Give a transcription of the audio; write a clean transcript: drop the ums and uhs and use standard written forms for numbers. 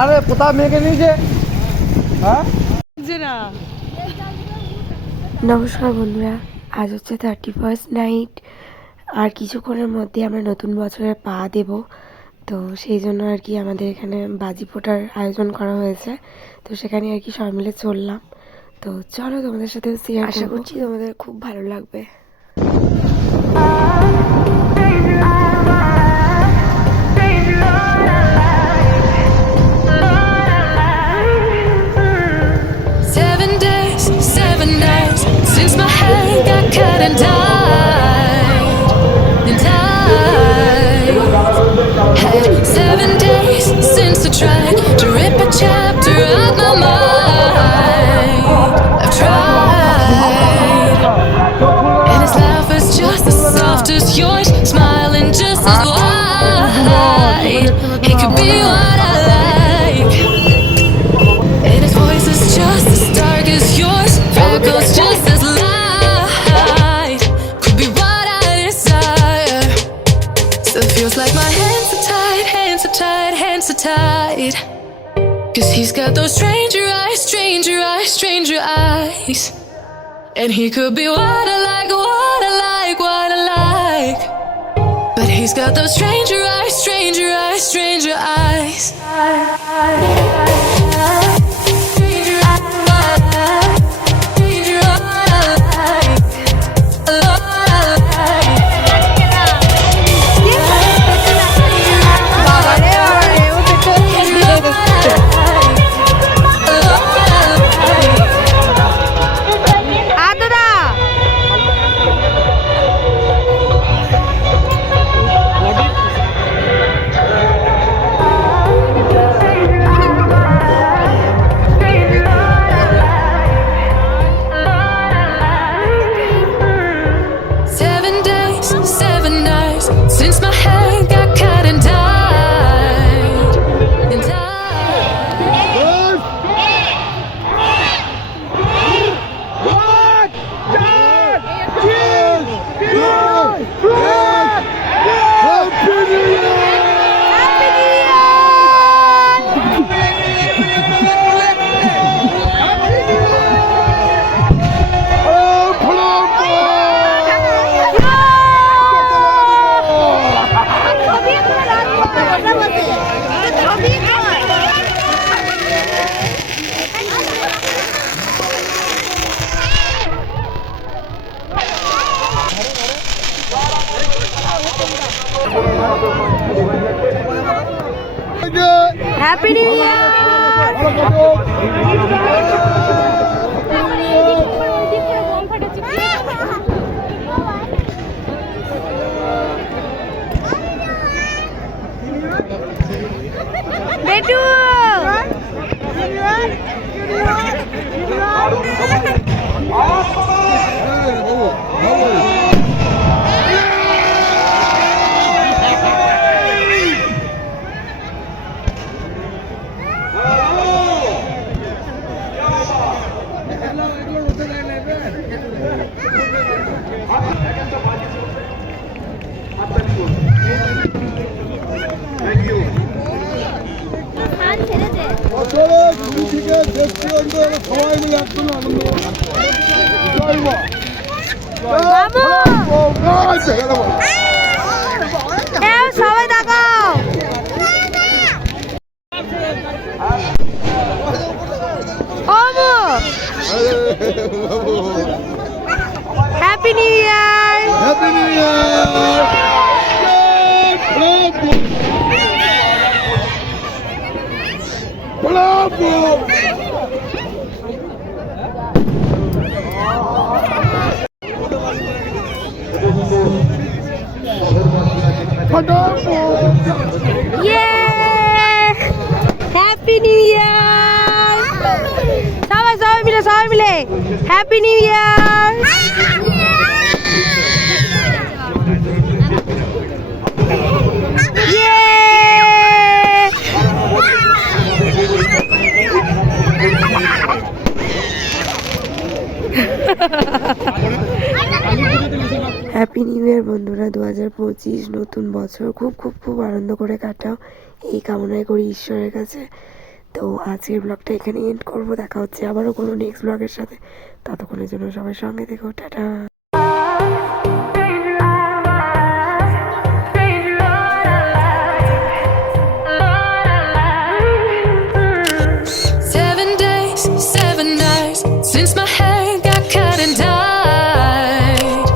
আরে কোথাও মেয়েকে নিয়েছে। হ্যাঁ নমস্কার বন্ধুরা, আজ হচ্ছে 31st নাইট। আর কিছুক্ষণের মধ্যে আমরা নতুন বছরে পা দেব। তো সেই জন্য আর কি আমাদের এখানে বাজি ফোটার আয়োজন করা হয়েছে। তো সেখানে আর কি সবাই মিলে চললাম। তো চলো তোমাদের সাথে শেয়ার, আশা করছি তোমাদের খুব ভালো লাগবে। Since my head got cut and died, and I had 7 days since I tried to rip a chapter out my mind. I've tried, and his laugh is just as soft as yours, smiling just as wide. He could be what I like, and his voice is just as dark as yours, freckles just as light. Could be what I desire. Still feels like my hands are tied, hands are tied, hands are tied. 'Cause he's got those stranger eyes, stranger eyes, stranger eyes. And he could be what I like, what I like, what I like. But he's got those stranger eyes, stranger eyes, stranger eyes. Since my head got cut and died, and happy new year. বেটু সবাই দেখাও। Happy new year. Happy new year. Happy new year. সবাই মিলে happy new year. Happy new year বন্ধুরা, 2025 নতুন বছর খুব খুব খুব আনন্দ করে কাটাও, এই কামনাই করি ঈশ্বরের কাছে। তো আজকের ব্লগটা এখানে এন্ড করবো। দেখা হচ্ছে আবারও কোনো নেক্সট ব্লগের সাথে। ততক্ষণের জন্য সবার সঙ্গে দেখো, টাটা। 7 days, 7 nights since my hair got cut and dyed.